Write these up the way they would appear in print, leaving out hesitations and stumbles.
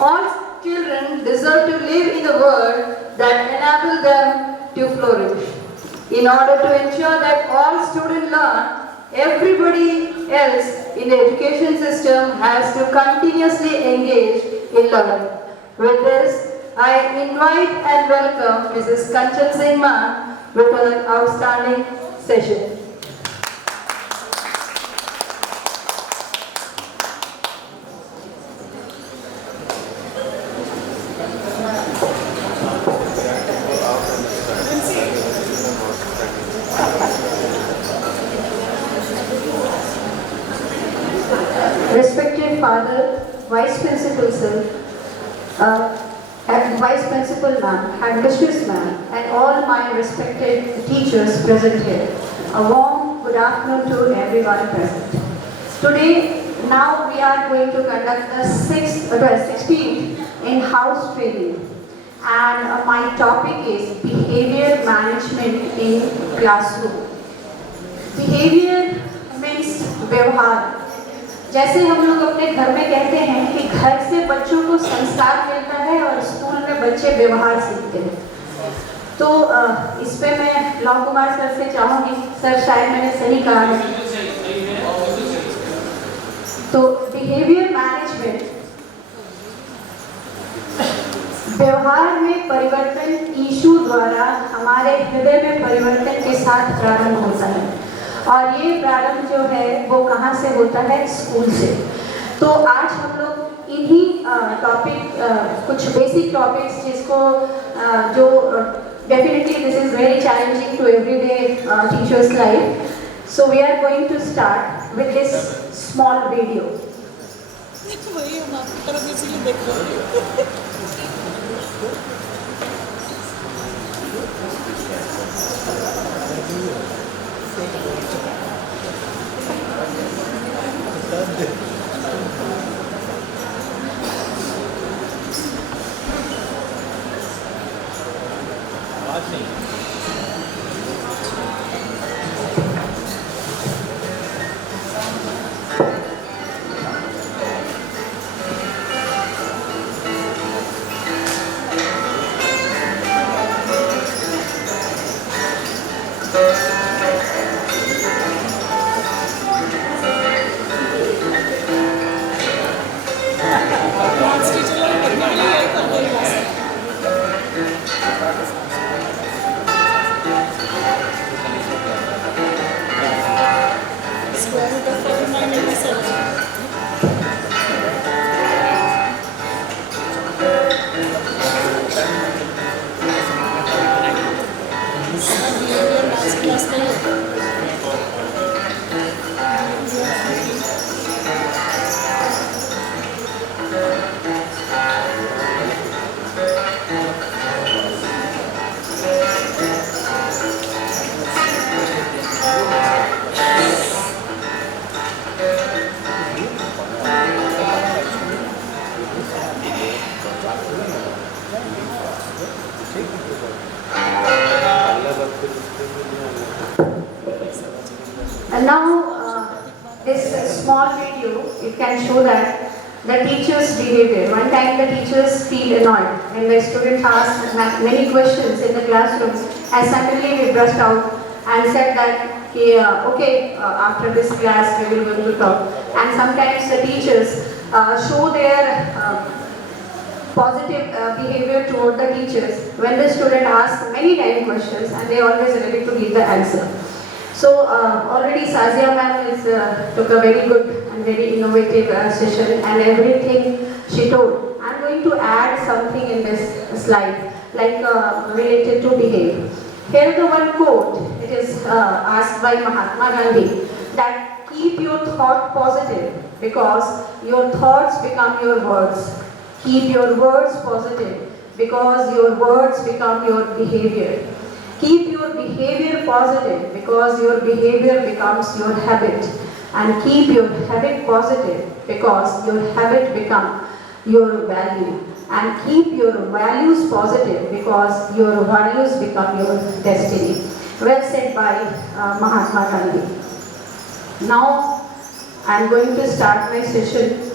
All children deserve to live in a world that enables them to flourish. In order to ensure that all students learn, everybody else in the education system has to continuously engage in learning. With this, I invite and welcome Mrs. Kanchan Singh Mann with an outstanding session. Respected Father, Vice Principal Sir, and Vice Principal Ma'am, Headmistress Ma'am, and all my respected teachers present here. A warm good afternoon to everyone present. Today, now we are going to conduct the 16th in-house training. And my topic is behavior management in classroom. Behavior means व्यवहार. जैसे हम लोग अपने घर में कहते हैं कि घर से बच्चों को संस्कार मिलता है और स्कूल में बच्चे व्यवहार सीखते हैं, तो इस पे मैं लव कुमार सर से चाहूँगी, सर शायद मैंने सही कहा है, तो बिहेवियर मैनेजमेंट व्यवहार में परिवर्तन ईशु द्वारा हमारे हृदय में परिवर्तन के साथ प्रारंभ होता है, और ये प्रारंभ जो है वो कहाँ से होता है? स्कूल से। तो आज हम लोग इन्हीं टॉपिक कुछ बेसिक टॉपिक्स जिसको जो definitely this is very challenging to everyday teachers life, so we are going to start with this small video. वही हम आपकी तरफ इसीलिए देख रहे हैं. And now this small video, it can show that the teacher's behavior. One time the teachers feel annoyed when the student asks many questions in the classroom, and suddenly we burst out and said that, okay, after this class we will going to talk. And sometimes the teachers show their positive behavior toward the teachers when the student asks many time questions and they always ready to give the answer. So already Sazia ma'am took a very good and very innovative session, and everything she told. I'm going to add something in this slide, like related to behave. Here the one quote, it is asked by Mahatma Gandhi, that keep your thought positive because your thoughts become your words. Keep your words positive because your words become your behavior. Keep your behavior positive because your behavior becomes your habit. And keep your habit positive because your habit becomes your value. And keep your values positive because your values become your destiny. Well said by Mahatma Gandhi. Now I am going to start my session.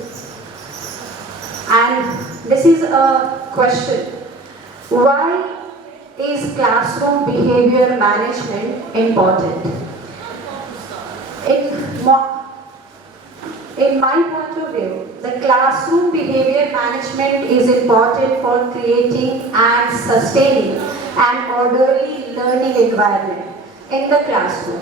And This is a question. Why is classroom behavior management important? In, mo- in my point of view, the classroom behavior management is important for creating and sustaining an orderly learning environment in the classroom.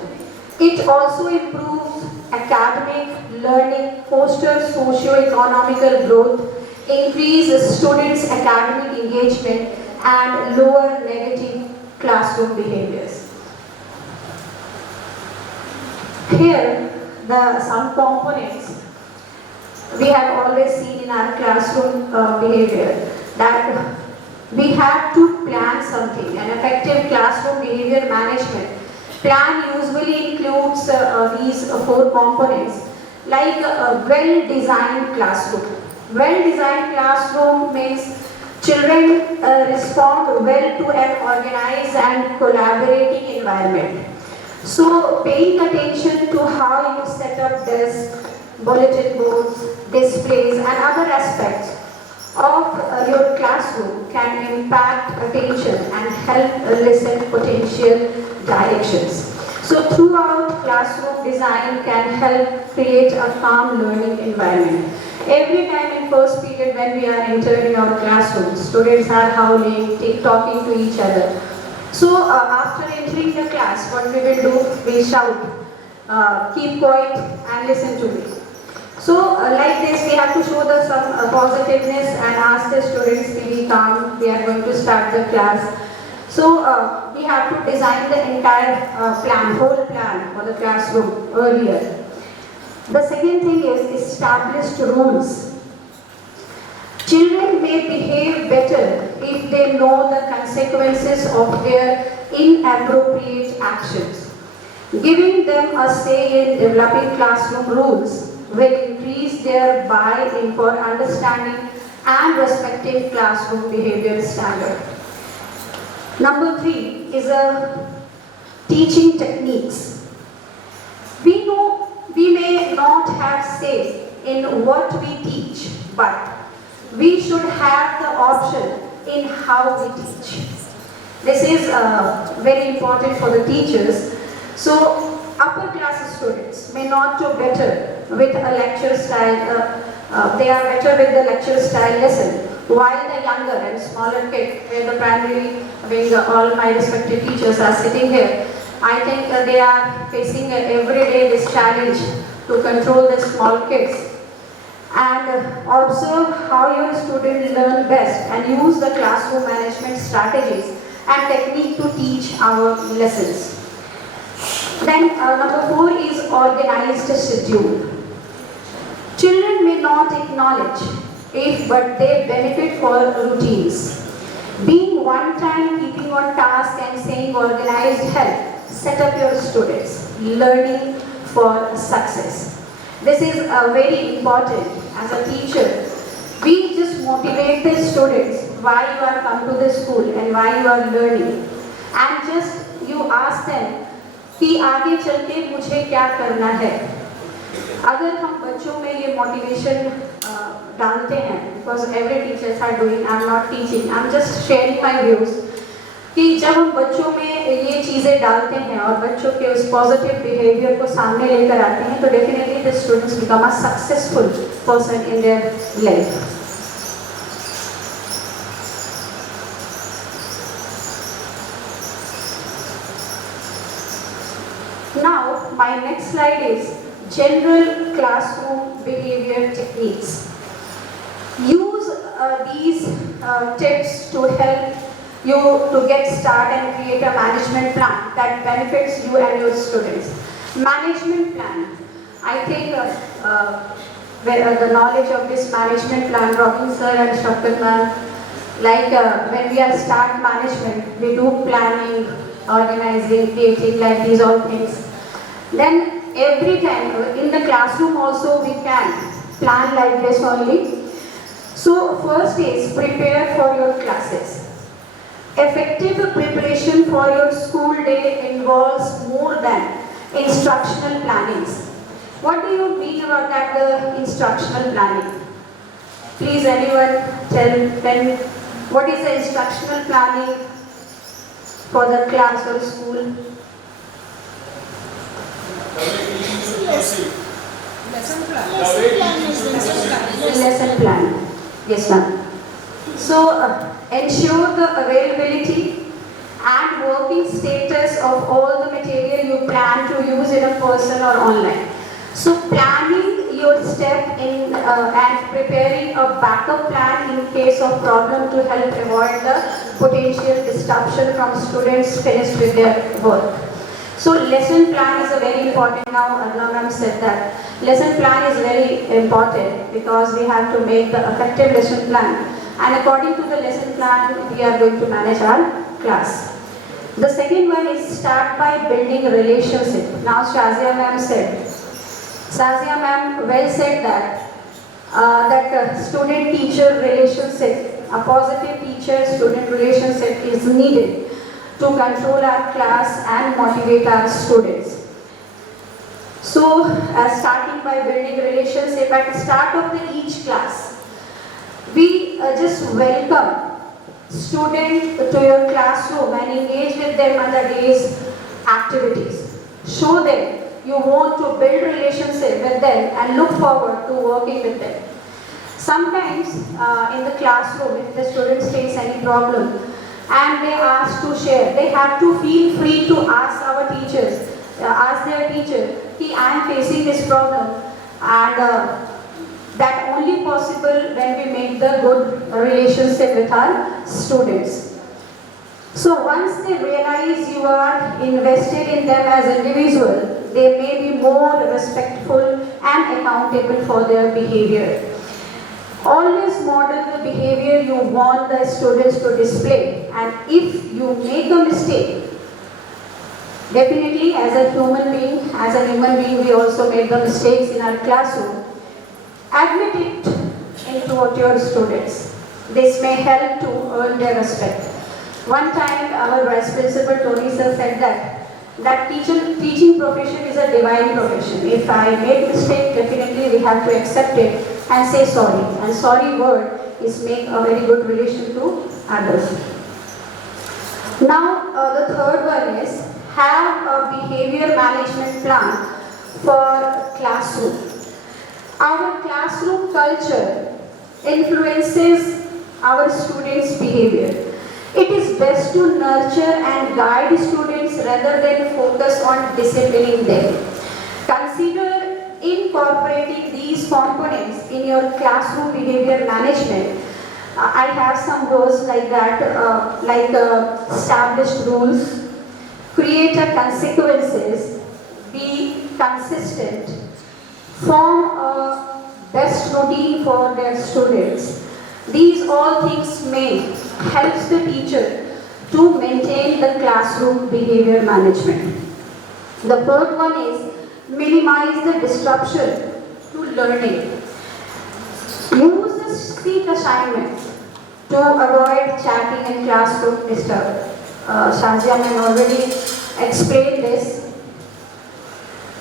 It also improves academic learning, fosters socio-economical growth, increases students' academic engagement, and lower negative classroom behaviors. Here, some components we have always seen in our classroom behavior, that we have to plan something. An effective classroom behavior management plan usually includes these four components, like a well-designed classroom. Well-designed classroom means children respond well to an organized and collaborating environment. So, paying attention to how you set up desks, bulletin boards, displays, and other aspects of your classroom can impact attention and help listen potential directions. So, throughout classroom design can help create a calm learning environment. Every time in first period when we are entering our classroom, students are howling, talking to each other. So after entering the class, what we will do, we shout, keep quiet and listen to me. So like this, we have to show some positiveness and ask the students to be calm. We are going to start the class. So we have to design the entire whole plan for the classroom earlier. The second thing is established rules. Children may behave better if they know the consequences of their inappropriate actions. Giving them a say in developing classroom rules will increase their buy-in for understanding and respecting classroom behavior standard. Number 3 is teaching techniques. We may not have say in what we teach, but we should have the option in how we teach. This is very important for the teachers. So, upper class students may not do better with a lecture style, they are better with the lecture style lesson, while the younger and smaller kids, where the primary, all my respective teachers are sitting here, I think they are facing every day this challenge to control the small kids. And observe how your students learn best and use the classroom management strategies and technique to teach our lessons. Then number 4 is organized schedule. Children may not acknowledge it, but they benefit for routines. Being one time, keeping on task and saying organized help set up your students learning for success. This is very important as a teacher. We just motivate the students why you are come to the school and why you are learning. And just you ask them कि आगे चल के मुझे क्या करना है. अगर हम बच्चों में ये मोटिवेशन डालते हैं, because every teachers are doing, I'm not teaching, I'm just sharing my views, कि जब हम बच्चों में ये चीज़ें डालते हैं और बच्चों के उस पॉजिटिव बिहेवियर को सामने लेकर आते हैं, तो definitely the students become a successful person in their life. Now, my next slide is general classroom behavior techniques. Use these tips to help you to get started and create a management plan that benefits you and your students. Management plan. I think the knowledge of this management plan, Robin sir and Shakal ma'am, like when we are start management, we do planning, organizing, creating, like these all things. Then every time in the classroom also we can plan like this only. So first is prepare for your classes. Effective preparation for your school day involves more than instructional plannings. What do you mean about that, the instructional planning? Please anyone tell when, what is the instructional planning for the class or school? Lesson plan is Lesson plan. Yes, ma'am. So, ensure the availability and working status of all the material you plan to use in a person or online. So, planning your step in and preparing a backup plan in case of problem to help avoid the potential disruption from students finished with their work. So lesson plan is a very important, now Arna ma'am said that. Lesson plan is very important because we have to make the effective lesson plan. And according to the lesson plan, we are going to manage our class. The second one is start by building a relationship. Now Shazia ma'am said, Shazia ma'am well said that, student-teacher relationship, a positive teacher-student relationship is needed to control our class and motivate our students. So, starting by building relationship at the start of each class, we just welcome student to your classroom and engage with them on the day's activities. Show them you want to build relationship with them and look forward to working with them. Sometimes in the classroom, if the students face any problem, and they ask to share, they have to feel free to ask our teachers, ask their teacher, I am facing this problem, and that only possible when we make the good relationship with our students. So once they realize you are invested in them as individuals, they may be more respectful and accountable for their behavior. Always model the behavior you want the students to display, and if you make a mistake, definitely as a human being, we also make the mistakes in our classroom. Admit it into your students. This may help to earn their respect. One time our vice principal Tony sir said that teaching profession is a divine profession. If I make mistake, definitely we have to accept it and say sorry. And sorry word is make a very good relation to others. Now the third one is have a behavior management plan for classroom. Our classroom culture influences our students' behavior. It is best to nurture and guide students rather than focus on disciplining them. Consider incorporating these components in your classroom behavior management. I have some rules like that, established rules, create a consequences, be consistent, form a best routine for their students. These all things may help the teacher to maintain the classroom behavior management. The fourth one is minimize the disruption to learning. Use the seat assignment to avoid chatting and classroom disturb. Shazia ma'am already explained this.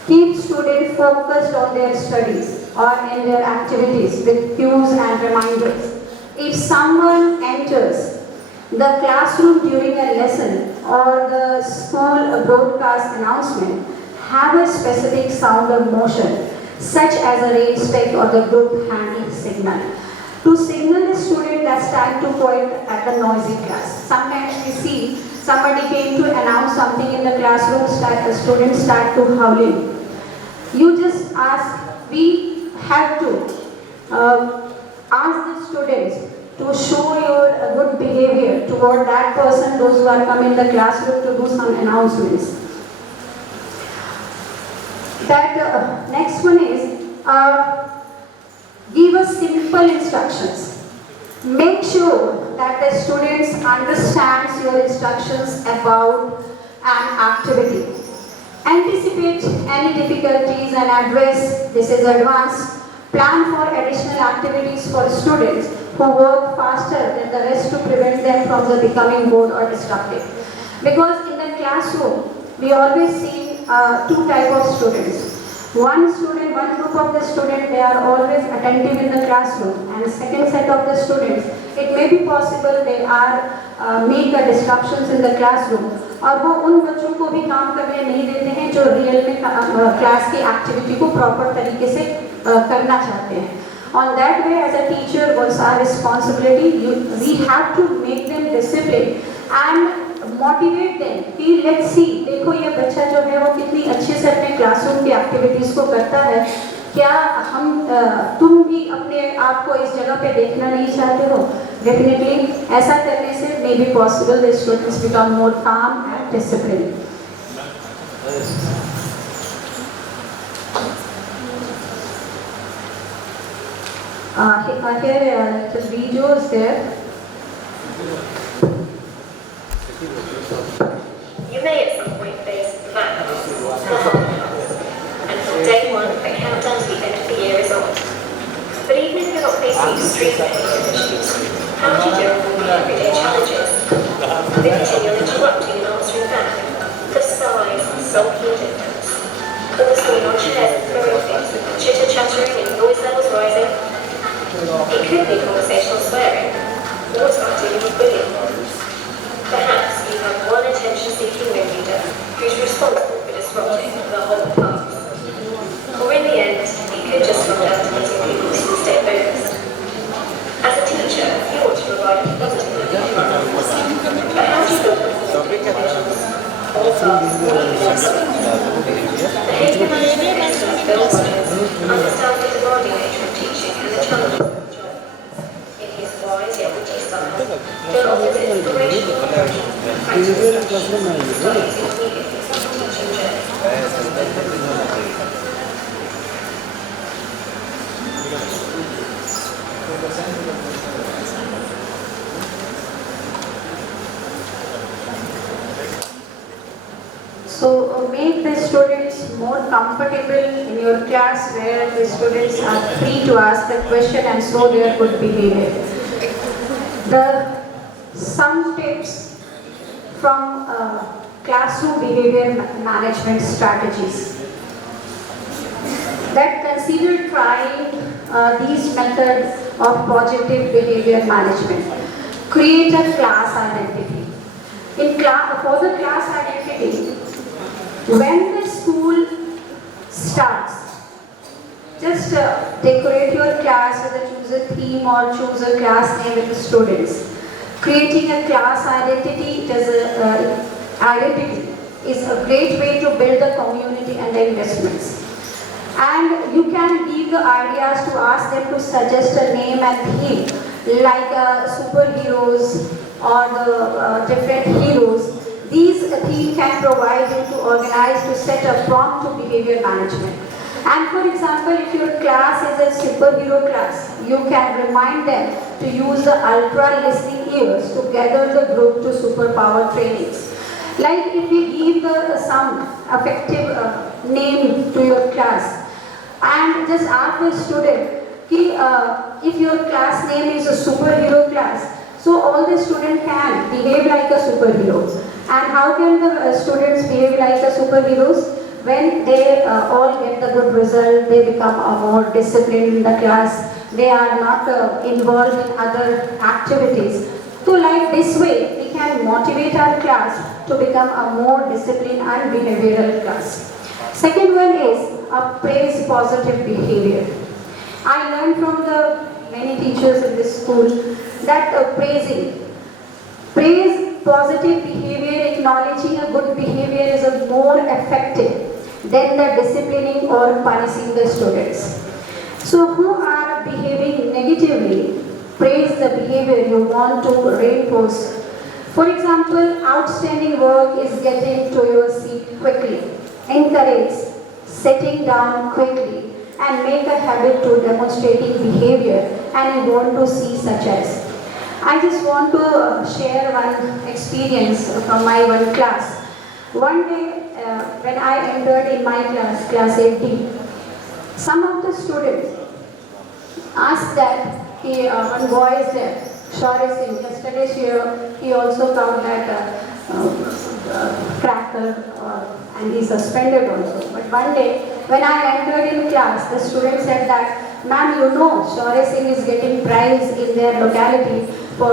Keep students focused on their studies or in their activities with cues and reminders. If someone enters the classroom during a lesson or the school broadcast announcement, have a specific sound or motion, such as a rain stick or the group hand signal, to signal the student that's time to quiet at the noisy class. Sometimes we see somebody came to announce something in the classroom, the students start to howling. You just ask, we have to ask the students to show your good behavior toward that person, those who are coming in the classroom to do some announcements. That next one is give us simple instructions. Make sure that the students understands your instructions about an activity. Anticipate any difficulties and address, this is advanced. Plan for additional activities for students who work faster than the rest to prevent them from becoming bored or disruptive. Because in the classroom, we always see two types of students. One student, one group of the student, they are always attentive in the classroom, and second set of the students, it may be possible they are make a disruptions in the classroom, और वो उन बच्चों को भी काम करने नहीं देते हैं जो रियल में क्लास की एक्टिविटी को प्रॉपर तरीके से करना चाहते हैं. On that way, as a teacher, what's our responsibility? We have to make them disciplined and motivate दें कि लेट्स सी, देखो ये बच्चा जो है वो कितनी अच्छे से अपने क्लासरूम की एक्टिविटीज़ को करता है. क्या हम तुम भी अपने आप को इस जगह पे देखना नहीं चाहते हो? डेफिनेटली ऐसा करने से may be possible the students become more calm and discipline. Here the video is there. You may at some point face madness, and from day one the countdown to the end of the year is on. But even if you're not facing extreme behavioural issues, how do you deal with the everyday challenges? The continual interrupting and answering back, the sighs, sulky indifference, or the swing on chairs and throwing things, chitter-chattering and noise levels rising. It could be conversational swearing, or it's about dealing with bullying. Perhaps you have one attention-seeking room leader who's responsible for disrupting the whole class. Or in the end, it could just come down to getting people to stay focused. As a teacher, you want to provide a positive behaviour. But how do you build rapport with individuals? All class, all behaviour management experts build skills, understand the demanding nature of teaching and the challenges of the job. In his wise yet witty style, Phil offers inspirational encouragement and practical instruction, starting immediately from the teaching journey. So make the students more comfortable in your class where the students are free to ask the question and show their good behavior. Some tips from classroom behavior management strategies. That consider trying these methods of positive behavior management. Create a class identity. For the class identity, when the school starts, just decorate your class with choose a theme or choose a class name with the students. Creating a class identity is a great way to build the community and the investments. And you can give the ideas to ask them to suggest a name and theme, like superheroes or the different heroes. These themes can provide you to organize to set a prompt to behavior management. And for example, if your class is a superhero class, you can remind them to use the ultra listening ears to gather the group to superpower trainings. Like if you give some effective name to your class and just ask the student, if your class name is a superhero class, so all the students can behave like a superhero. And how can the students behave like the superheroes? When they all get the good result, they become more disciplined in the class. They are not involved in other activities. So like this way, we can motivate our class to become a more disciplined and behavioral class. Second one is praise positive behavior. I learned from the many teachers in this school that praise positive behavior, acknowledging a good behavior is more effective than the disciplining or punishing the students. So who are behaving negatively, praise the behavior you want to reinforce. For example, outstanding work is getting to your seat quickly. Encourage sitting down quickly and make a habit to demonstrating behavior, and you want to see such as. I just want to share one experience from my one class. One day when I entered in my class, class 8D, some of the students asked that one boy is there, Shaurya Singh. Yesterday he also found that cracker and he suspended also. But one day when I entered in class, the student said that, ma'am, you know, Shaurya Singh is getting prize in their locality for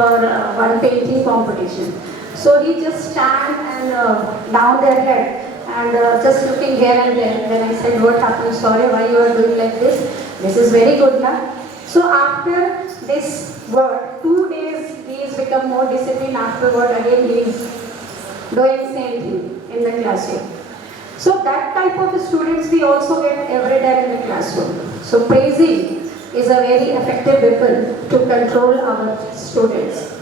one painting competition. So he just stand and down their head and just looking here and there. Then I said, what happened? Sorry, why you are doing like this? This is very good, na? So after this word, 2 days he is become more disciplined. Afterward, again he is doing same thing in the classroom. So that type of students we also get every day in the classroom. So praising is a very effective weapon to control our students.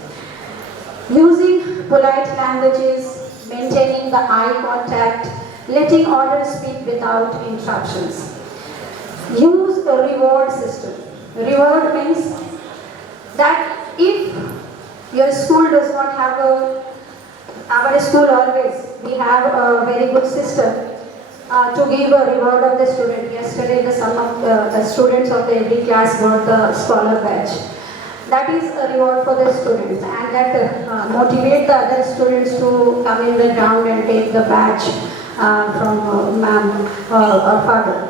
Using polite languages, maintaining the eye contact, letting others speak without interruptions. Use a reward system. Reward means that if your school does not have our school always, we have a very good system to give a reward of the student. Yesterday, some of the students of the every class got the scholar badge. That is a reward for the students, and that motivate the other students to come in the ground and take the badge from ma'am or father.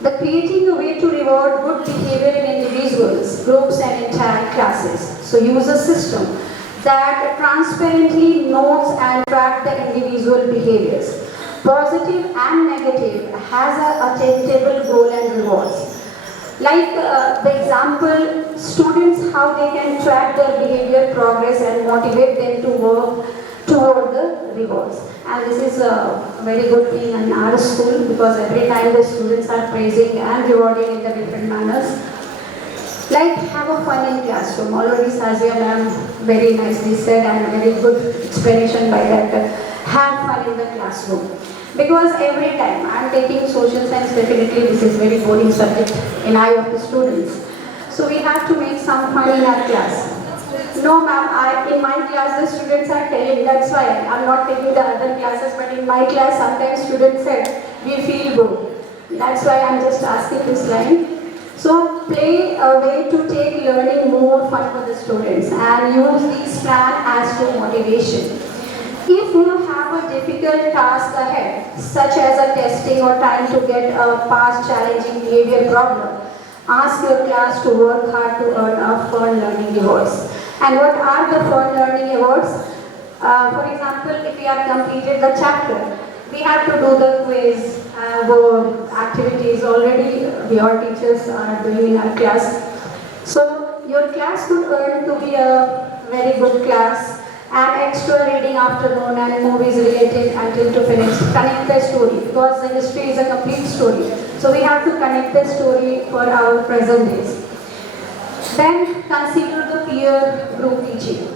The creating a way to reward good behavior in individuals, groups and entire classes. So use a system that transparently notes and track the individual behaviors. Positive and negative has a attainable goal and rewards. Like the example, students how they can track their behavior progress and motivate them to work toward the rewards. And this is a very good thing in our school because every time the students are praising and rewarding in the different manners. Like have a fun in classroom. Already Sazia ma'am very nicely said and a very good explanation by that. Have fun in the classroom. Because every time I am taking social science, definitely this is very boring subject in eye of the students. So we have to make some fun in our class. No ma'am, in my class the students are telling, that's why I am not taking the other classes, but in my class sometimes students said, we feel good. That's why I am just asking this line. So play a way to take learning more fun for the students and use these plan as to motivation. If you have a difficult task ahead, such as a testing or trying to get a past challenging behavior problem, ask your class to work hard to earn a fun learning awards. And what are the fun learning awards? For example, if we have completed the chapter, we have to do the quiz, the activities already your teachers are doing in our class. So your class could earn to be a very good class and extra reading afternoon and movies related until to finish. Connect the story because the history is a complete story. So we have to connect the story for our present days. Then consider the peer group teaching.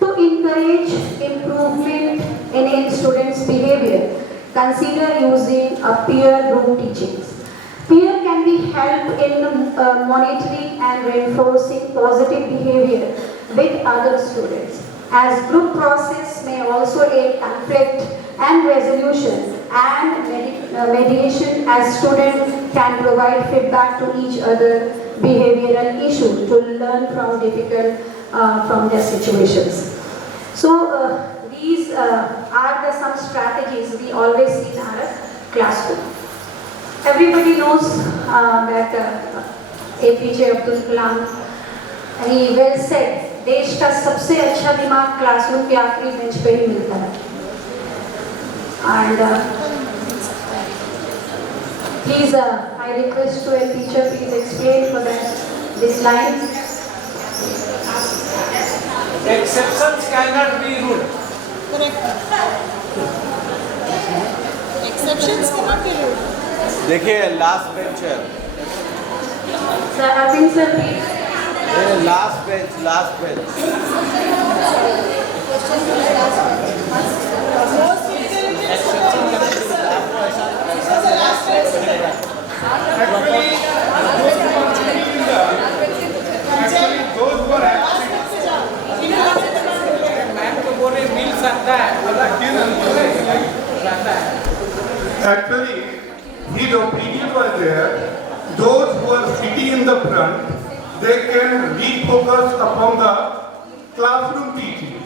To encourage improvement in a student's behavior, consider using a peer group teachings. Peer can be help in monitoring and reinforcing positive behavior with other students. As group process may also aid conflict and resolution and mediation as students can provide feedback to each other behavioral issue to learn from from their situations. So these are some strategies we always see in our classroom. Everybody knows that APJ Abdul Kalam, he well said, देश का सबसे अच्छा दिमाग classroom के आखिरी bench पे ही मिलता है. And please, I request to a teacher, please explain for this line. Exceptions cannot be rule. Correct. Exceptions cannot be ruled. देखिए लास्ट बेंच है. Sir, Arvind sir, please. Last bench. Actually, those who are actually, his opinion was there. Those who are sitting in the front, they can refocus upon the classroom teaching.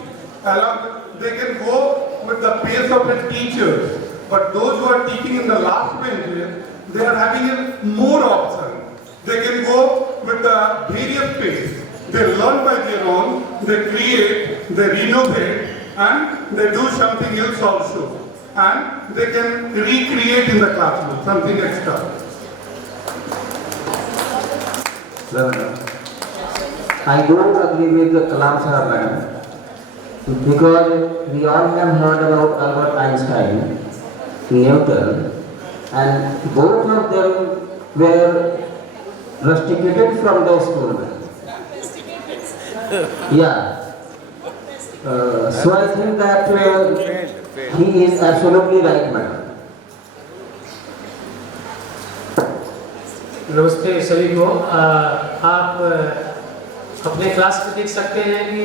They can go with the pace of the teachers. But those who are teaching in the last benches, they are having a more option. They can go with the various pace. They learn by their own, they create, they renovate, and they do something else also. And they can recreate in the classroom, something extra. I don't agree with the Kalam Sahab madam because we all have heard about Albert Einstein, Newton, and both of them were rusticated from the school. Yeah. So I think that he is absolutely right, madam. नमस्ते सभी को। आप अपने class में देख सकते हैं कि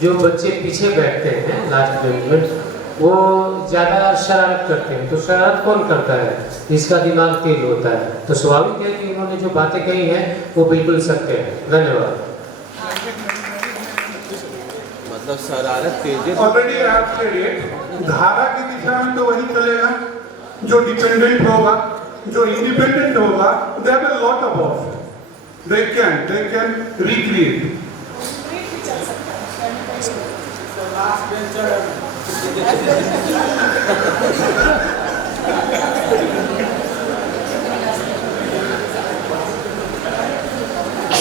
जो बच्चे पीछे बैठते हैं लास्ट बेंच में वो ज़्यादा शरारत करते हैं। तो शरारत कौन करता है? जिसका दिमाग तेज होता है। तो स्वाभाविक है कि इन्होंने जो बातें कही हैं वो बिल्कुल सत्य है। धन्यवाद। मतलब शरारत तेज ऑलरेडी आप धारा की दिशा में तो वही चलेगा जो डिपेंडेंट होगा, जो इंडिपेंडेंट होगा। They have a lot of option, they can recreate.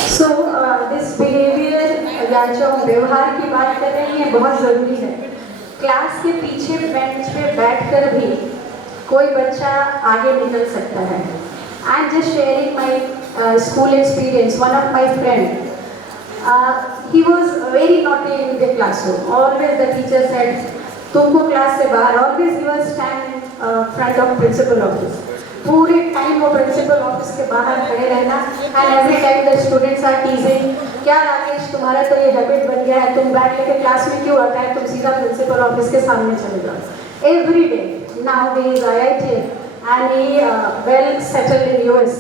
So this behavior या जो व्यवहार की बात कर रहे हैं ये बहुत ज़रूरी है। क्लास के पीछे बेंच पे बैठकर भी कोई बच्चा आगे निकल सकता है। I am just sharing my school experience. One of my friend, he was very naughty in the classroom. Always the teacher said, "तुमको क्लास से बाहर." Always he was stand front of principal office. पूरे time वो principal office के बाहर खड़े रहना। And every time the students are teasing, क्या राकेश तुम्हारा तो ये हैबिट बन गया है, तुम बैग लेके क्लास में क्यों आता है, तुम सीधा प्रिंसिपल ऑफिस के सामने चले जाओ। Every day now he is IIT and he well settled in US.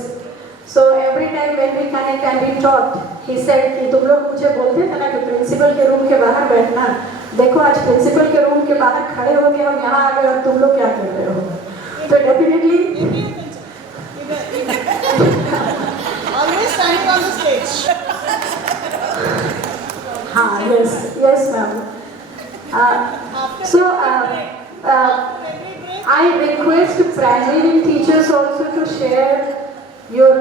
So every time when we connect and we talk, he said कि तुम लोग मुझे बोलते थे ना कि प्रिंसिपल के रूम के बाहर बैठना, देखो आज प्रिंसिपल के रूम के बाहर खड़े हो गए, हम यहाँ आ गए और तुम लोग क्या कर रहे हो। तो definitely Always standing on the stage. हाँ, yes ma'am. So I request primary teachers also to share your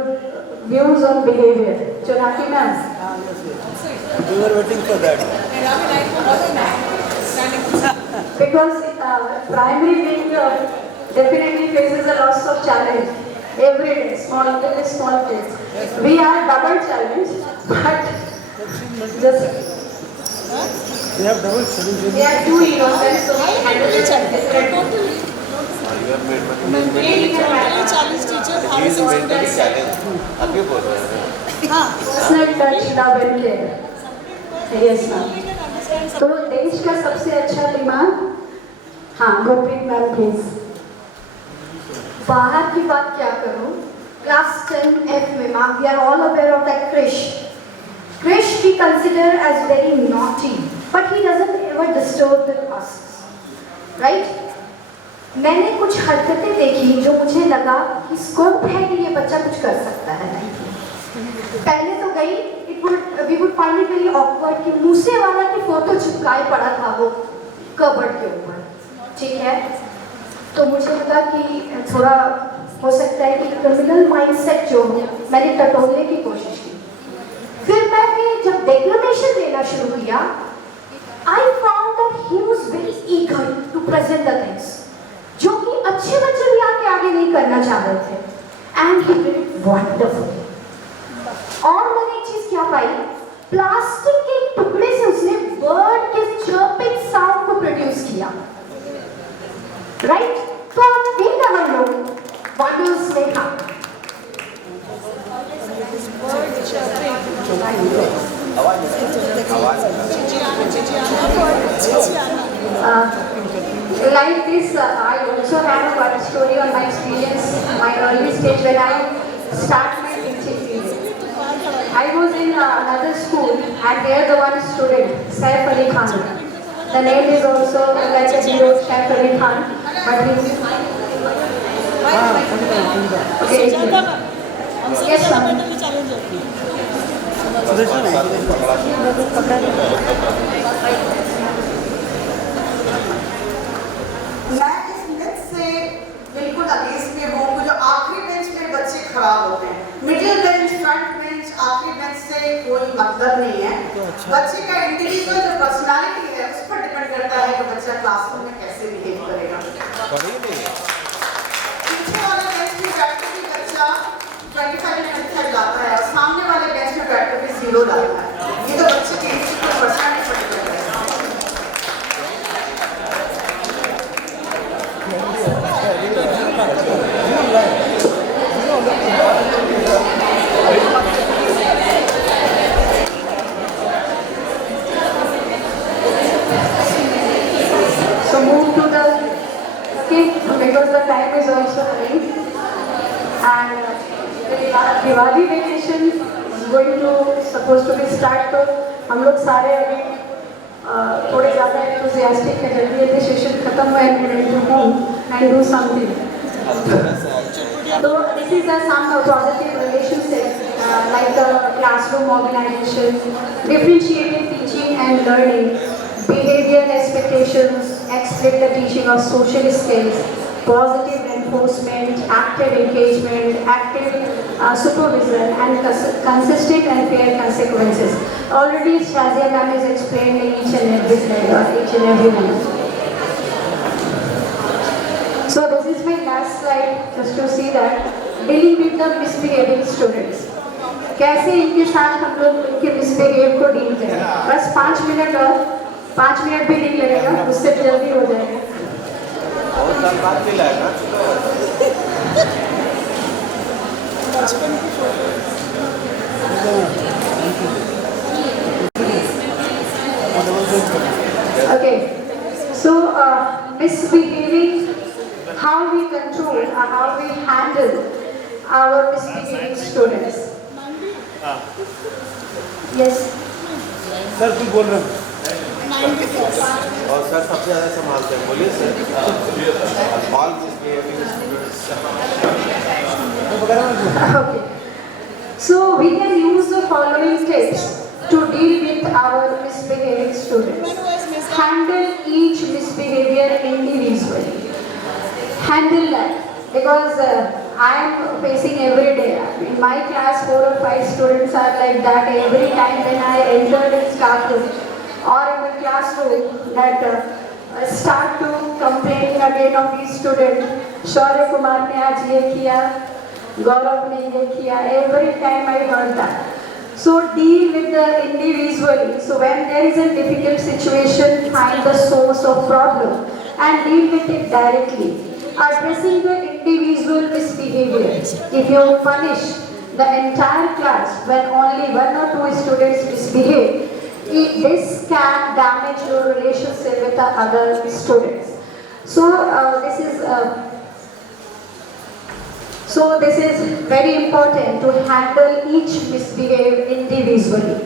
views on behavior. Chonaki ma'am. We were waiting for that. Because primary being definitely faces a lots of challenge every day, small kids. We are double challenged, but just We have double challenge. we are too innocent, so we handle it differently. You have made Totally challenged teacher. He is mentally challenged. आगे बोल रहे हैं। हाँ, Personal touch, love and care. Yes ma'am. तो देश का सबसे अच्छा दिमाग, हाँ गुरप्रीत मैम प्लीज। बाहर की बात क्या करूं, क्लास 10F में ma'am we are all aware of that Krish we consider as very naughty but he doesn't ever disturb the classes, right? मैंने कुछ हरकतें देखी जो मुझे लगा कि स्कोप है कि ये बच्चा कुछ कर सकता है। पहले तो गई we would find it very awkward कि मूसे वाला की फोटो चिपकाए पड़ा था वो कबर्ड के ऊपर, ठीक है। तो मुझे लगा कि थोड़ा हो सकता है कि क्रिमिनल माइंडसेट जो हो, मैंने टटोलने की कोशिश की। फिर मैंने जब डेक्लेमेशन देना शुरू किया, I found that he was very eager to present the things, जो कि अच्छे बच्चे भी आके आगे नहीं करना चाह रहे थे। And he did it wonderfully. और मैंने एक चीज क्या पाई, प्लास्टिक के टुकड़े से उसने बर्ड के चर्पिंग साउंड को प्रोड्यूस किया, राइट? तो आप इन never know what will may happen. Like this, I also have one story on my experience, my early stage when I started my teaching career. I was in another school and there the one student, Saif Ali Khan. The name is also like a hero, Saif Ali Khan, but he Okay. Sujata ma'am हमसे भी Yes, ज़्यादा ma'am. Mentally challenge है मैं इस myth से बिल्कुल against में हूँ कि जो आखिरी बेंच में बच्चे खराब होते हैं। मिडिल बेंच, फ्रंट बेंच, आखिरी बेंच से कोई मतलब नहीं है। बच्चे का इंडिविजुअल जो पर्सनालिटी है उस पर डिपेंड करता है कि बच्चा क्लासरूम में कैसे बिहेव करेगा। पीछे वाले बेंच में बैठ के भी बच्चा 25 मिनट तक लाता है और सामने वाले बेंच में बैठ कर भी 0 लाता है। ये तो बच्चे के इंडिविजुअल पर्सनालिटी पर डिपेंड करता है। So move to the, okay, because the time is also running. And the Diwali vacation is going to, supposed to be start, तो हम लोग सारे अभी थोड़े ज़्यादा enthusiastic हैं, जल्दी जल्दी सेशन खत्म हुआ है, ready to move and do something. So this is some positive relationship like the classroom organization, differentiated teaching and learning, behavior expectations, explain the teaching of social skills, positive reinforcement, active engagement, active supervision, and consistent and fair consequences. Already Shazia ma'am is explained in each and every slide, each and every one. So this is my last slide, just to see that dealing with the misbehaving students. कैसे इनके साथ हम लोग इनके misbehave को deal करें। बस 5 minute और 5 मिनट भी नहीं लगेगा, उससे जल्दी हो जाएगा। बहुत साल बाद मिलाएगा। बचपन की photo Okay, so misbehaving, how we control, how we handle our misbehaving students. Yes. Sir कुछ बोल रहे हैं और सर सबसे ज़्यादा संभालते हैं, बोलिए sir. All Okay. So we can use the following tips to deal with our misbehaving students. Handle each misbehavior individually. Handle that because I am facing every day. In my class, 4 or 5 students are like that. Every time when I enter the staff room or in the classroom, that start to complaining again of these students. Shaurya Kumar ne aaj ye kiya, Gaurav ne ye kiya. Every time I heard that. So deal with the individually. So when there is a difficult situation, find the source of problem and deal with it directly. Addressing the individual misbehavior. If you punish the entire class when only 1 or 2 students misbehave, this can damage your relationship with the other students. So this is very important to handle each misbehave individually.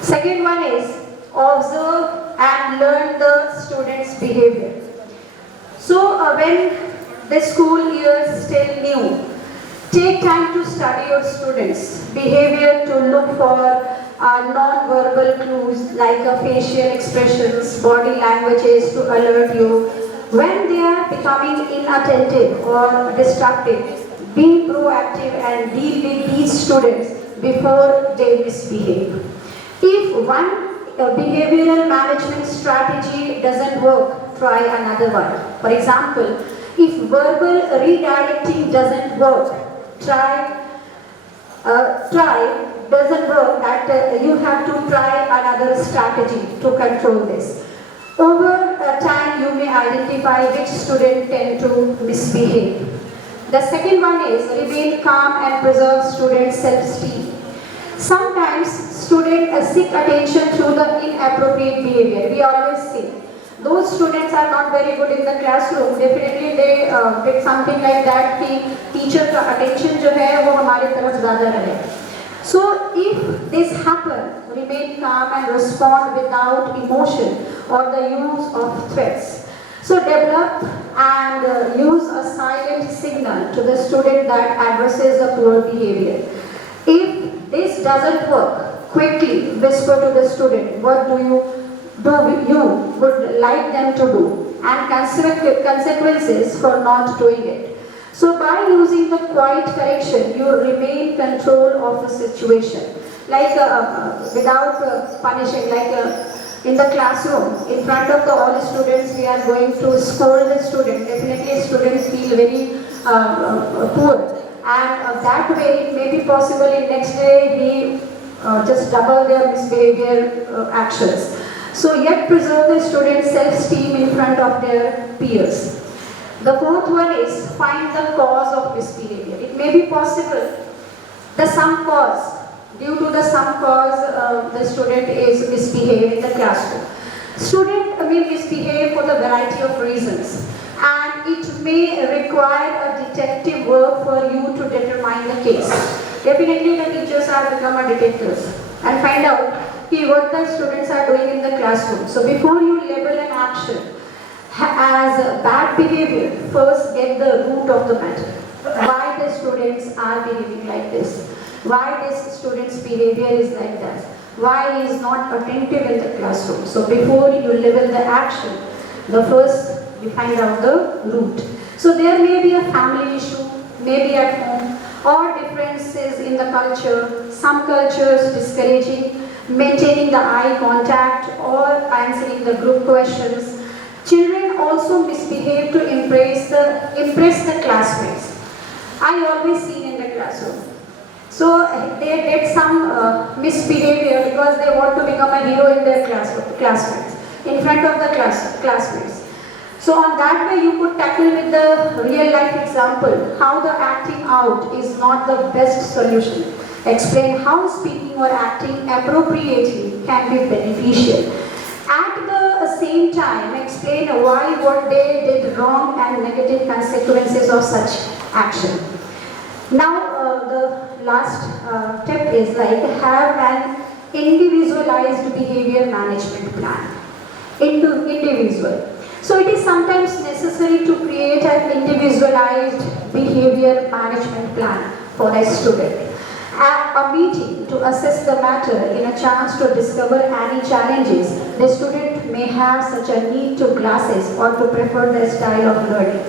Second one is observe and learn the students' behavior. So when the school year is still new, take time to study your students' behavior to look for non-verbal clues like facial expressions, body languages to alert you. When they are becoming inattentive or destructive, be proactive and deal with these students before they misbehave. If one behavioral management strategy doesn't work, try another one. For example, if verbal redirecting doesn't work, doesn't work, that you have to try another strategy to control this. Over time, you may identify which student tend to misbehave. The second one is remain calm and preserve student self-esteem. Sometimes students seek attention through the inappropriate behavior. We always see those students are not very good in the classroom. Definitely they did something like that कि teacher का attention जो है वो हमारे तरफ ज़्यादा रहे. So if this happens, remain calm and respond without emotion or the use of threats. So develop and use a silent signal to the student that addresses a poor behavior. If this doesn't work, quickly whisper to the student what you would like them to do and consequences for not doing it. So by using the quiet correction, you remain control of the situation. Like without punishing, like in the classroom, in front of all the students, we are going to scold the student. Definitely students feel very poor. And that way it may be possible in next day he just double their misbehavior actions. So yet preserve the student's self-esteem in front of their peers. The fourth one is find the cause of misbehavior. It may be possible the some cause, due to the some cause the student is misbehaving in the classroom. Student may misbehave for the variety of reasons, and it may require a detective work for you to determine the case. Definitely the teachers are become a detectives and find out what the students are doing in the classroom. So before you label an action as bad behavior, first get the root of the matter. Why the students are behaving like this? Why this student's behavior is like that? Why he is not attentive in the classroom? So before you label the action, the first you find out the root. So there may be a family issue, maybe at home, or differences in the culture. Some cultures discouraging maintaining the eye contact or answering the group questions. Children also misbehave to impress the classmates. I always see in the classroom. So they get some misbehavior because they want to become a hero in their classmates, in front of the classmates. So on that way you could tackle with the real life example how the acting out is not the best solution. Explain how speaking or acting appropriately can be beneficial. At the same time, explain why what they did wrong and negative consequences of such action. Now the last tip is like have an individualized behavior management plan. Individual. So it is sometimes necessary to create an individualized behavior management plan for a student. At a meeting to assess the matter in a chance to discover any challenges the student may have, such a need to classes or to prefer the style of learning.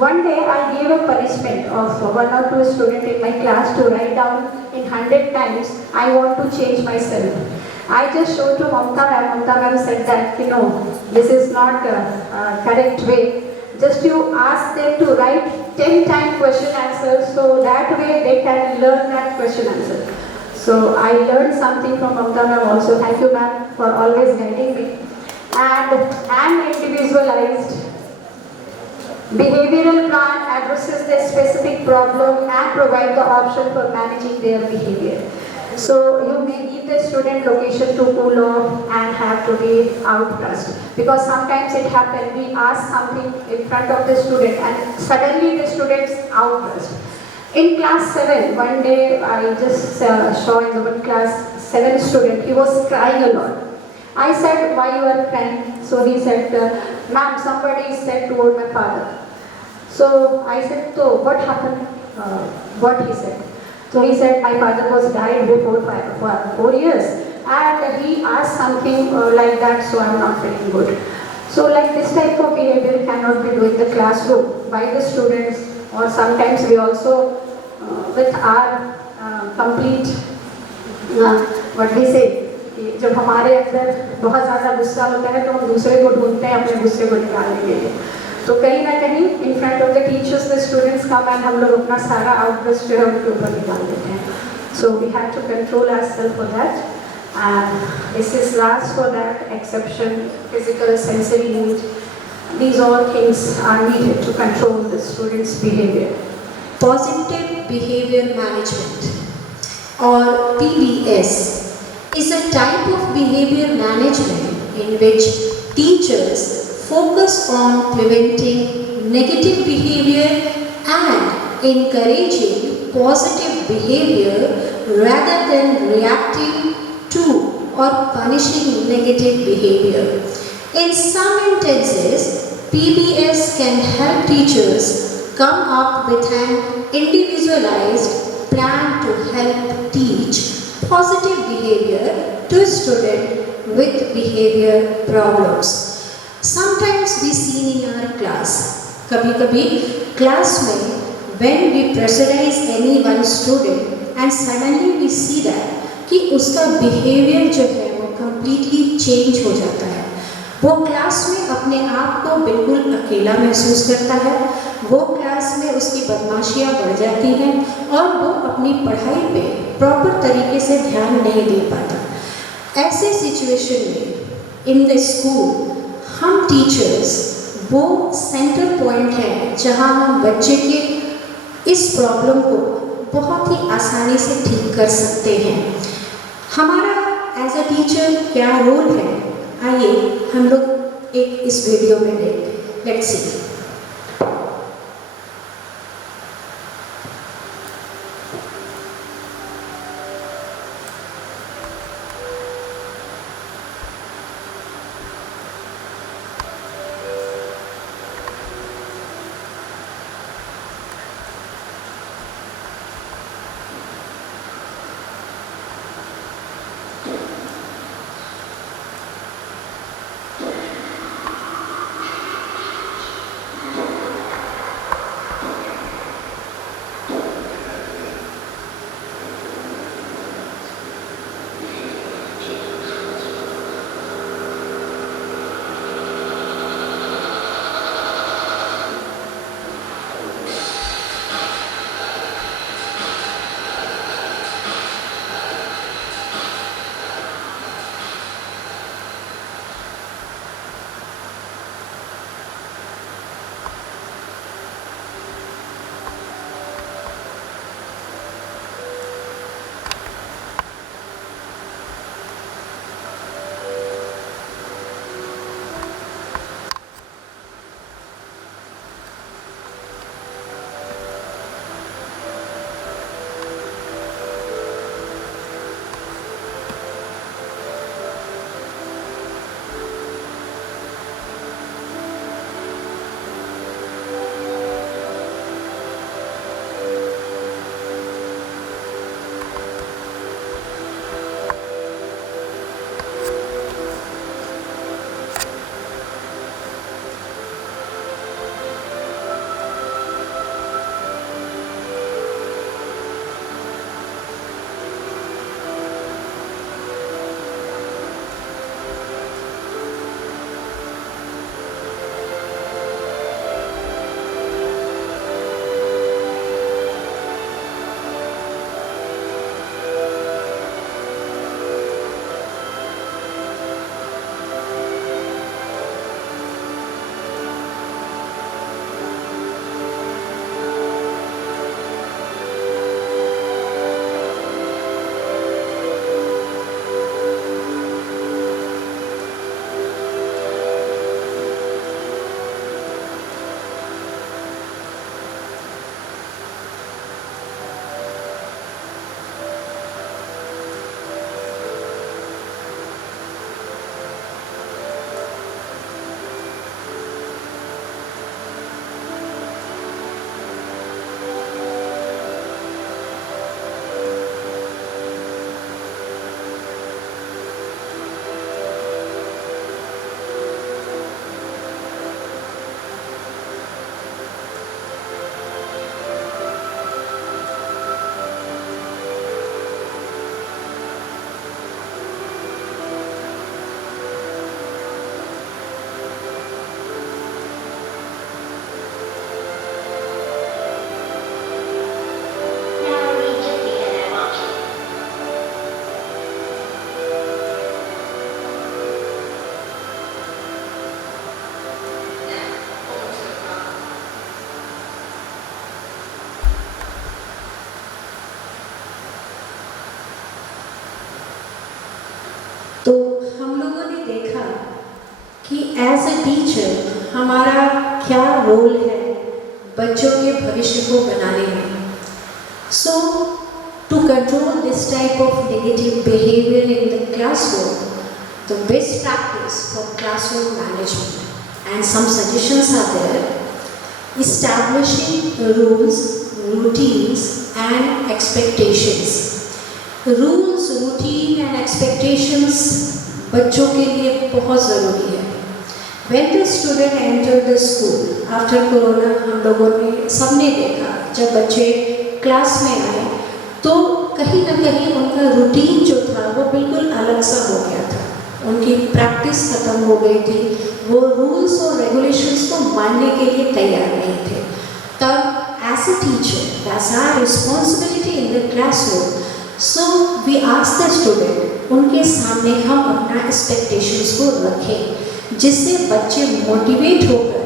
One day I gave a punishment of 1 or 2 students in my class to write down in 100 times, I want to change myself. I just showed to Mamta ma'am. Mamta ma'am said that, this is not a correct way. Just you ask them to write 10 times question answers, so that way they can learn that question answer. So I learned something from Mamta ma'am also. Thank you ma'am for always guiding me. And individualized behavioral plan addresses their specific problem and provide the option for managing their behavior. So you may give the student location to cool off and have to be outburst. Because sometimes it happens, we ask something in front of the student and suddenly the students outburst. In class 7, one day I just saw in the one class 7 student, he was crying a lot. I said, why you are crying? So he said, ma'am, somebody said toward my father. So I said, so what happened? What he said? So he said, my father was died before 4 years and he asked something like that, so I'm not feeling good. So like this type of behavior cannot be done in the classroom by the students, or sometimes we also with our complete, what we say, जब हमारे अंदर बहुत ज़्यादा गुस्सा होता है तो हम दूसरे को ढूंढते हैं अपने गुस्से को निकालने के लिए. तो कहीं ना कहीं in front of the teachers the students come and हम लोग अपना सारा outburst जो है उनके ऊपर निकाल देते हैं. So we have to control ourselves for that. And this is last for that exception, physical, sensory need. These all things are needed to control the students' behavior. Positive Behavior Management, or PBS, is a type of behavior management in which teachers focus on preventing negative behavior and encouraging positive behavior rather than reacting to or punishing negative behavior. In some instances, PBS can help teachers come up with an individualized plan to help teach positive behavior to a student with behavior problems. Sometimes we see in our class, kabhi class mein, when we pressurize any one student and suddenly we see that कि उसका behavior जो है वो completely change हो जाता है, वो class में अपने आप को बिल्कुल अकेला महसूस करता है, वो क्लास में उसकी बदमाशियाँ बढ़ जाती हैं और वो अपनी पढ़ाई पे प्रॉपर तरीके से ध्यान नहीं दे पाता। ऐसे सिचुएशन में इन द स्कूल हम टीचर्स वो सेंटर पॉइंट है जहाँ हम बच्चे के इस प्रॉब्लम को बहुत ही आसानी से ठीक कर सकते हैं। हमारा एज अ टीचर क्या रोल है, आइए हम लोग एक इस वीडियो में देखें। Let's see. तो हम लोगों ने देखा कि एज ए टीचर हमारा क्या रोल है बच्चों के भविष्य को बनाने में। So to control this type of negative behaviour in the classroom, the best practice for classroom management and some suggestions are there. Establishing rules, routines and expectations. Rules, routine and expectations बच्चों के लिए बहुत ज़रूरी है. When the student entered the school after Corona, हम लोगों ने सबने देखा जब बच्चे क्लास में आए तो कहीं ना कहीं उनका रूटीन जो था वो बिल्कुल अलग सा हो गया था. उनकी प्रैक्टिस खत्म हो गई थी. वो रूल्स और रेगुलेशंस को मानने के लिए तैयार नहीं थे. तब as a teacher that's our responsibility in the classroom. So we ask the student, उनके सामने हम अपना एक्सपेक्टेशंस को रखें जिससे बच्चे मोटिवेट होकर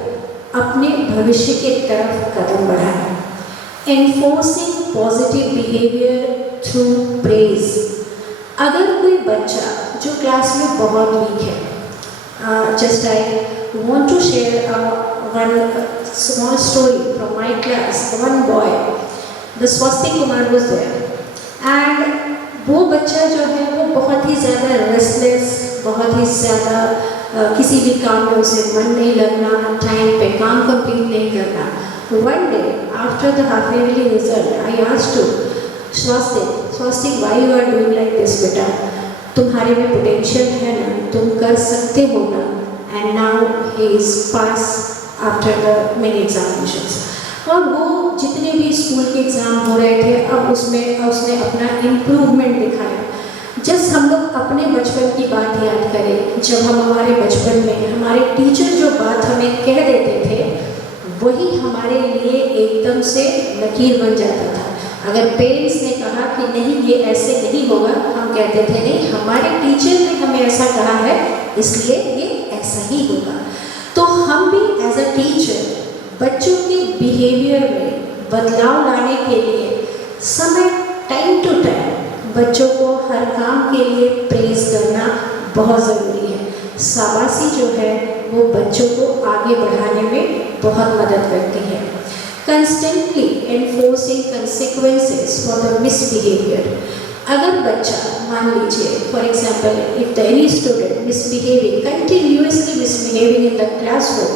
अपने भविष्य की तरफ कदम बढ़ाएं. Enforcing positive behaviour through praise. अगर कोई बच्चा जो क्लास में बहुत वीक है, just I want to share one small story from my class. One boy, the Swastik Kumar was there, and वो बच्चा जो है वो बहुत ही ज़्यादा रेस्टलेस, बहुत ही ज़्यादा किसी भी काम में उसे मन नहीं लगना, टाइम पे काम कंप्लीट नहीं करना. One day after the half yearly result, I asked to Swastik, why you are doing like this बेटा? तुम्हारे में पोटेंशियल है ना, तुम कर सकते हो ना. And now he is pass after the many examinations. और वो जितने भी स्कूल के एग्ज़ाम हो रहे थे अब उसमें उसने अपना इम्प्रूवमेंट दिखाया. जस्ट हम लोग अपने बचपन की बात याद करें, जब हम हमारे बचपन में हमारे टीचर जो बात हमें कह देते थे वही हमारे लिए एकदम से लकीर बन जाता था. अगर पेरेंट्स ने कहा कि नहीं ये ऐसे नहीं होगा, हम कहते थे नहीं हमारे टीचर ने हमें ऐसा कहा है इसलिए ये ऐसा ही होगा. तो हम भी एज अ टीचर बच्चों के बिहेवियर में बदलाव लाने के लिए समय टाइम टू टाइम बच्चों को हर काम के लिए प्रेज करना बहुत ज़रूरी है. शाबाशी जो है वो बच्चों को आगे बढ़ाने में बहुत मदद करती है. Constantly enforcing consequences for the misbehavior. अगर बच्चा मान लीजिए for example if the any student misbehaving, continuously misbehaving in the classroom,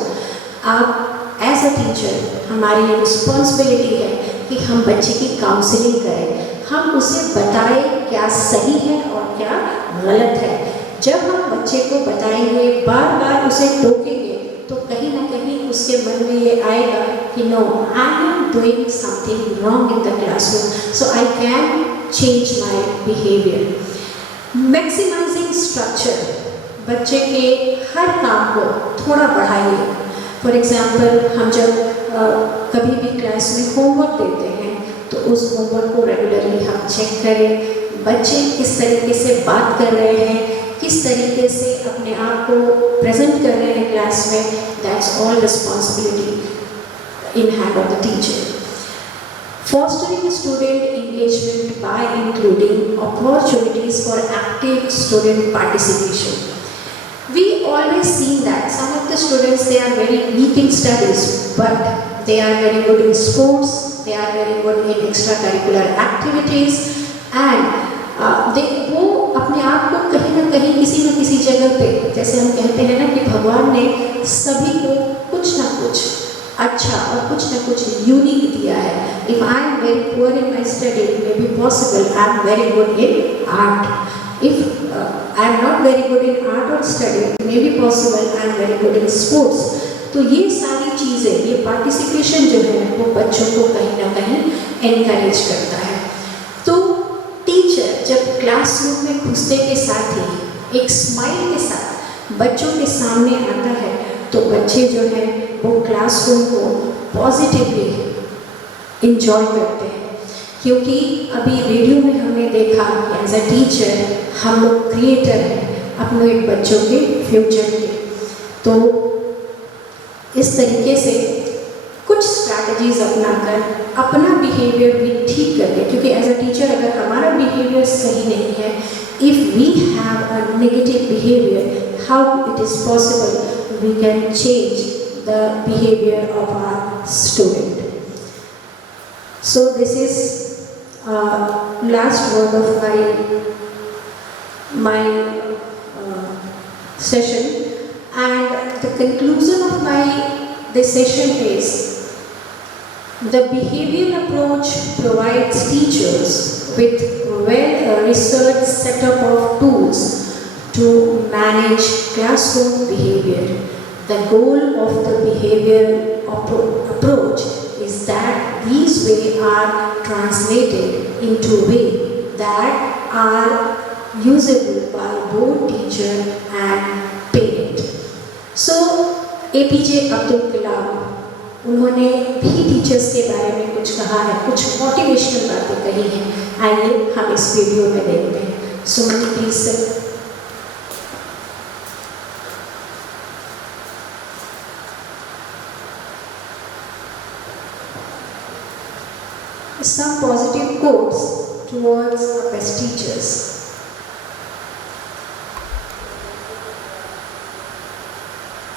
आप एज अ टीचर हमारी रिस्पॉन्सिबिलिटी है कि हम बच्चे की काउंसलिंग करें. हम उसे बताएं क्या सही है और क्या गलत है. जब हम बच्चे को बताएंगे, बार बार उसे टोकेंगे तो कहीं ना कहीं उसके मन में ये आएगा कि no, I am doing something wrong in the classroom, so I can change my behaviour. Maximising structure. बच्चे के हर काम को थोड़ा बढ़ाइए. फॉर एग्जाम्पल हम जब कभी भी क्लास में होमवर्क देते हैं तो उस होमवर्क को रेगुलरली हम चेक करें. बच्चे किस तरीके से बात कर रहे हैं, किस तरीके से अपने आप को प्रेजेंट कर रहे हैं क्लास में, that's all responsibility in hand of the teacher. Fostering student engagement by including opportunities for active student participation. We always seen that some of the students, they are very weak in studies, but they are very good in sports, they are very good in extracurricular activities, and वो अपने आप को कहीं ना कहीं किसी न किसी जगह पे, जैसे हम कहते हैं ना कि भगवान ने सभी को कुछ ना कुछ अच्छा और कुछ ना कुछ यूनिक दिया है. If I am very poor in my study, may be possible I am very good in art. If I am not very good in art और study, may be possible I am very good in sports. तो ये सारी चीज़ें, ये participation जो है वो बच्चों को कहीं ना कहीं एनकरेज करता है. तो टीचर जब क्लासरूम में घुसते के साथ ही एक स्माइल के साथ बच्चों के सामने आता है तो बच्चे जो है वो क्लासरूम को पॉजिटिवली इंजॉय करते हैं. क्योंकि अभी रेडियो में हमने देखा कि एज अ टीचर हम लोग क्रिएटर हैं अपने बच्चों के फ्यूचर के. तो इस तरीके से कुछ स्ट्रैटेजीज अपनाकर अपना बिहेवियर भी ठीक कर लें. क्योंकि एज अ टीचर अगर हमारा बिहेवियर सही नहीं है, if we have a negative behaviour, how it is possible we can change the behavior of our student. So this is last word of my session. And the conclusion of this session is the behavioral approach provides teachers with well-researched setup of tools to manage classroom behavior. The goal of the behavioral approach is that these ways are translated into ways that are usable by both teacher and parent. So APJ Abdul Kalam, उन्होंने भी teachers के बारे में कुछ कहा है, कुछ motivational बातें कही हैं। आइए हम इस वीडियो में देखते हैं। Suman please sir. Some positive quotes towards our best teachers.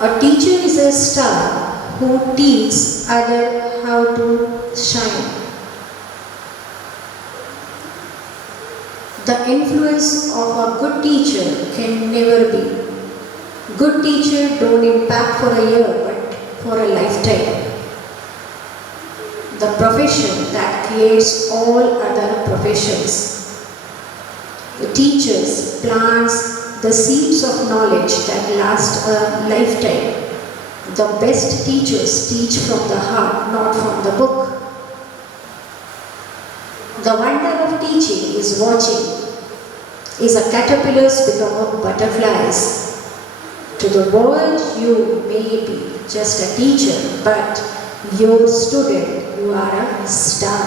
A teacher is a star who teaches others how to shine. The influence of a good teacher can never be. Good teacher don't impact for a year but for a lifetime. The profession that creates all other professions. The teachers plants the seeds of knowledge that last a lifetime. The best teachers teach from the heart, not from the book. The wonder of teaching is watching. Is a caterpillars become butterflies. To the world you may be just a teacher, but your student, you are a star.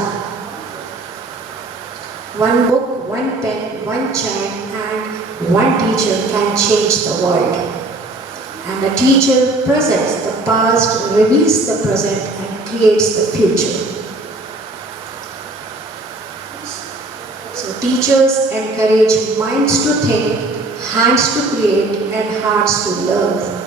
One book, one pen, one child, and one teacher can change the world. And a teacher presents the past, reveals the present, and creates the future. So teachers encourage minds to think, hands to create, and hearts to love.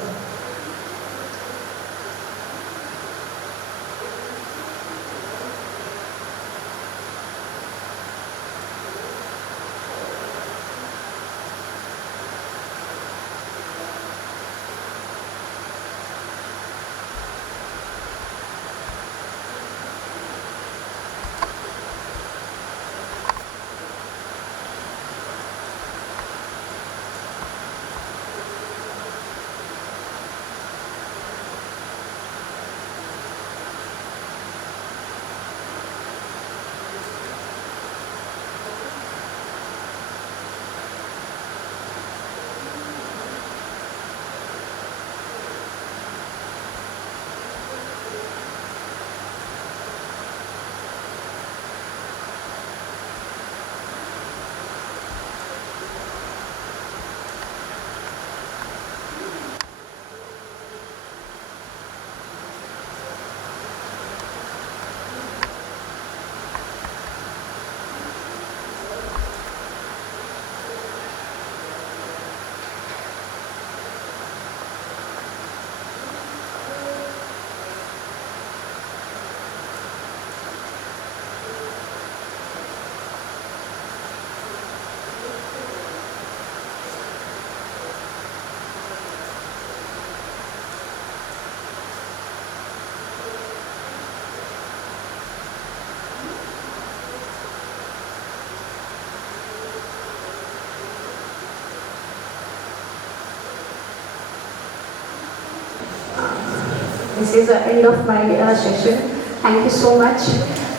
This is the end of my session. Thank you so much.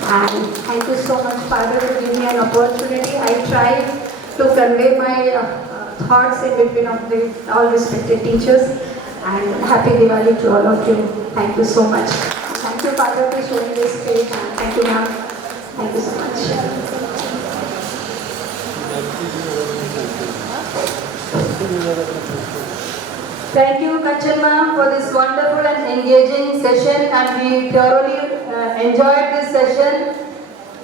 And thank you so much, Father, to give me an opportunity. I tried to convey my thoughts in between of the all respected teachers. And happy Diwali to all of you. Thank you so much. Thank you, Father, for showing this stage. And thank you, ma'am. Thank you so much. Thank you, Kachanma, for this wonderful and engaging session, and we thoroughly enjoyed this session.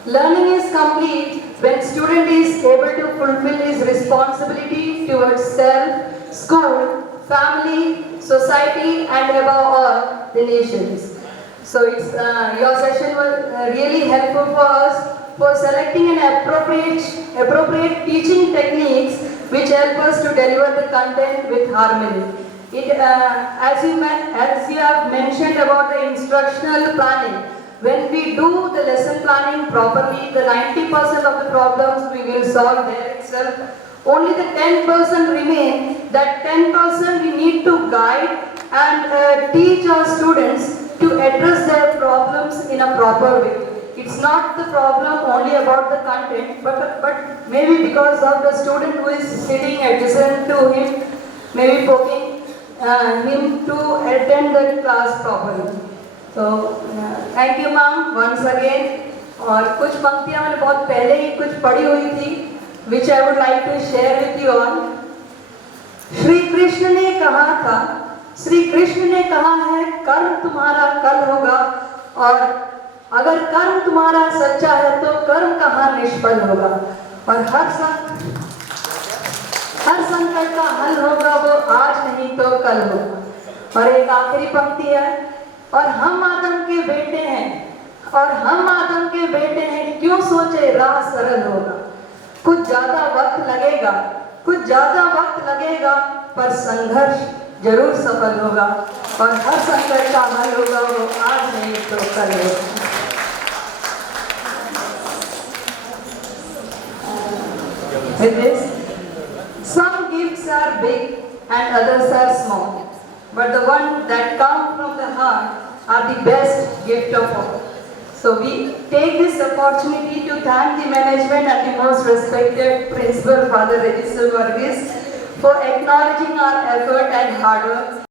Learning is complete when student is able to fulfill his responsibility towards self, school, family, society, and above all, the nations. So your session was really helpful for us for selecting an appropriate teaching techniques which help us to deliver the content with harmony. As you have mentioned about the instructional planning, when we do the lesson planning properly, the 90% of the problems we will solve there itself. Only the 10% remain. That 10% we need to guide and teach our students to address their problems in a proper way. It's not the problem only about the content, but maybe because of the student who is sitting adjacent to him, maybe poking him to attend the class properly. So, thank you ma'am once again. और कुछ पंक्तियाँ मैंने बहुत पहले ही कुछ पढ़ी हुई थी, which I would like to share with you all. Shri Krishna ने कहा था, श्री कृष्ण ने कहा है कर्म तुम्हारा कल होगा, और अगर कर्म तुम्हारा सच्चा है तो कर्म कहाँ निष्फल होगा, और हर संकट का हल होगा वो आज नहीं तो कल होगा। और एक आखिरी पंक्ति है, और हम आदम के बेटे हैं, और हम आदम के बेटे हैं, क्यों सोचे राह सरल होगा। कुछ ज्यादा वक्त लगेगा पर संघर्ष जरूर सफल होगा, और हर संकट का हल होगा वो आज नहीं तो कल होगा। With this, some gifts are big and others are small, but the ones that come from the heart are the best gift of all. So we take this opportunity to thank the management and the most respected principal, Father Register Varghese, for acknowledging our effort and hard work